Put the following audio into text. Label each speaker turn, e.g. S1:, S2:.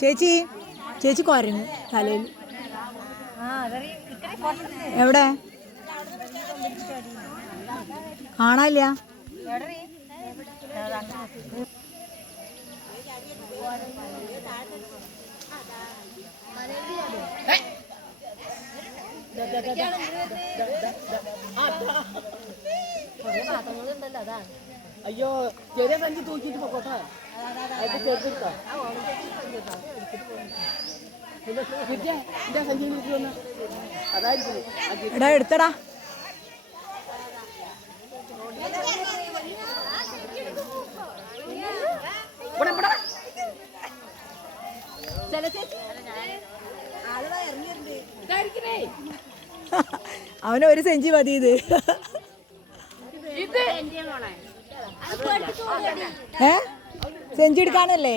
S1: ചേച്ചി ചേച്ചി കുരങ്ങ് തലയിൽ. എവിടെ? കാണാനില്ല.
S2: അയ്യോ ചെറിയ സഞ്ചി തൂക്കിട്ട് പോക്കോട്ടാ. അത് എന്റെ സഞ്ചി അതായിരിക്കും.
S1: എടാ എടുത്തടാ.
S2: അവനൊരു ഇവിടെ.
S1: അവന് ഒരു സെഞ്ചി മതി ഇത്. ഏ? സെഞ്ചി എടുക്കാനല്ലേ?